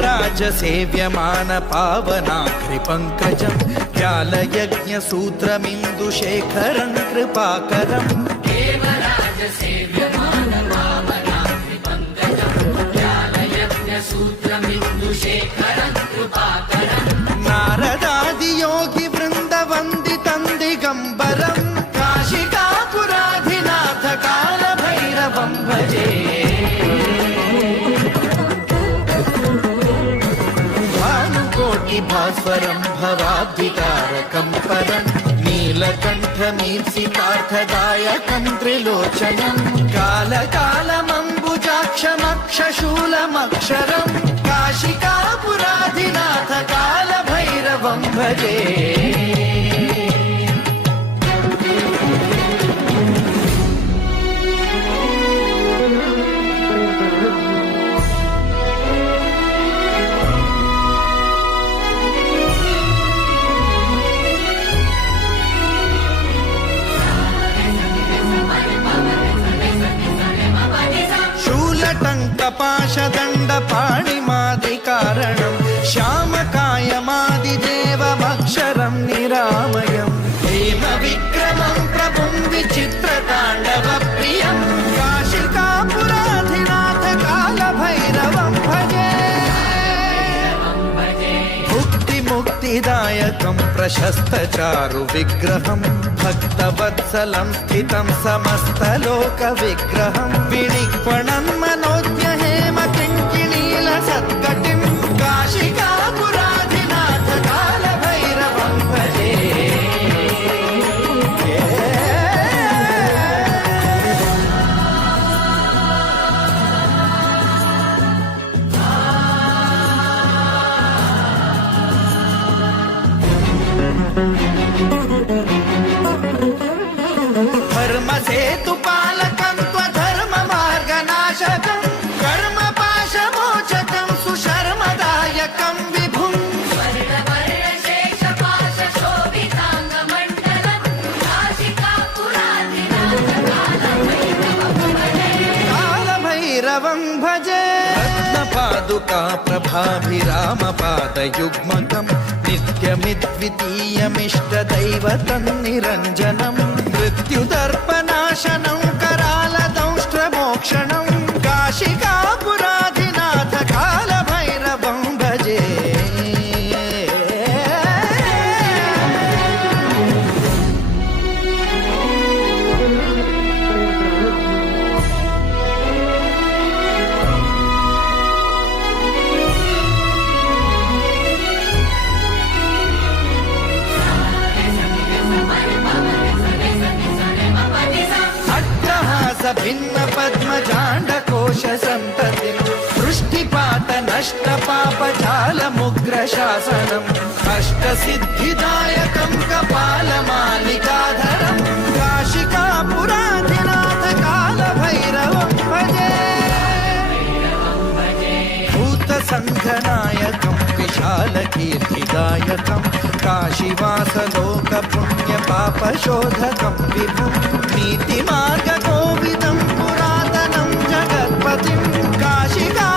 देवराज सेव्यमान पावनाग्रिपङ्कजं व्यालयज्ञसूत्रमिन्दुशेखरं कृपाकरं देवराज सेव्यमान पावनाग्रिपङ्कजं व्यालयज्ञसूत्रमिन्दुशेखरं कृपाकरं नारदादियोगि वृन्दवन्दितं दिगम्बरं काशिकापुराधिनाथ कालभैरवं भजे भास्वरं भवाब्धिकारकं परं नीलकण्ठमीप्सितार्थदायकं त्रिलोचनं कालकालमम्बुजाक्षमक्षशूलमक्षरं काशिकापुराधिनाथ कालभैरवं भजे टङ्कपाशदण्डपाणिमादिकारणं श्यामकायमादिदेवमक्षरं निरामयं हेमविक्रमं प्रभुं विचित्रताण्डवप्रियं काशिकापुराधिनाथ कालभैरवं भजे मुक्तिदायकं प्रशस्तचारुविग्रहं भक्तवत्सलं स्थितं समस्तलोकविग्रहं विनिक्वणं मनोज्ञहेमकिङ्किणीलसत्कटिं काशिकापुराधिनाथ कालभैरवं भजे धर्मसेतुपालकं त्वधर्ममार्गनाशकं कर्मपाशमोचकं सुशर्मदायकं विभुं वर्णवर्णशेषपाशशोभिताङ्गमण्डलं काशिकापुराधिनाथ कालभैरवं भजे रत्नपादुका प्रभाभिरामपादयुग्मकं नित्यमिद्वितीयमिष्टदैवतं निरञ्जनं मृत्युदर्पनाशनं करालदंष्ट्रमोक्षणं काशिकापुराधिनाथ कालभैरवं भजे भिन्न पद्मजाण्डकोश सन्ततिं वृष्टिपात नष्ट पापजालमुग्रशासनम् अष्टसिद्धिदायकं कपालमालिकाधरं काशिकापुराधिनाथ कालभैरवं भजे भूतसङ्घनायकं विशालकीर्तिदायकं काशीवासलोकपुण्यपापशोधकं विभुं नीतिमार्गकोविदं पुरातनं जगत्पतिं काशिका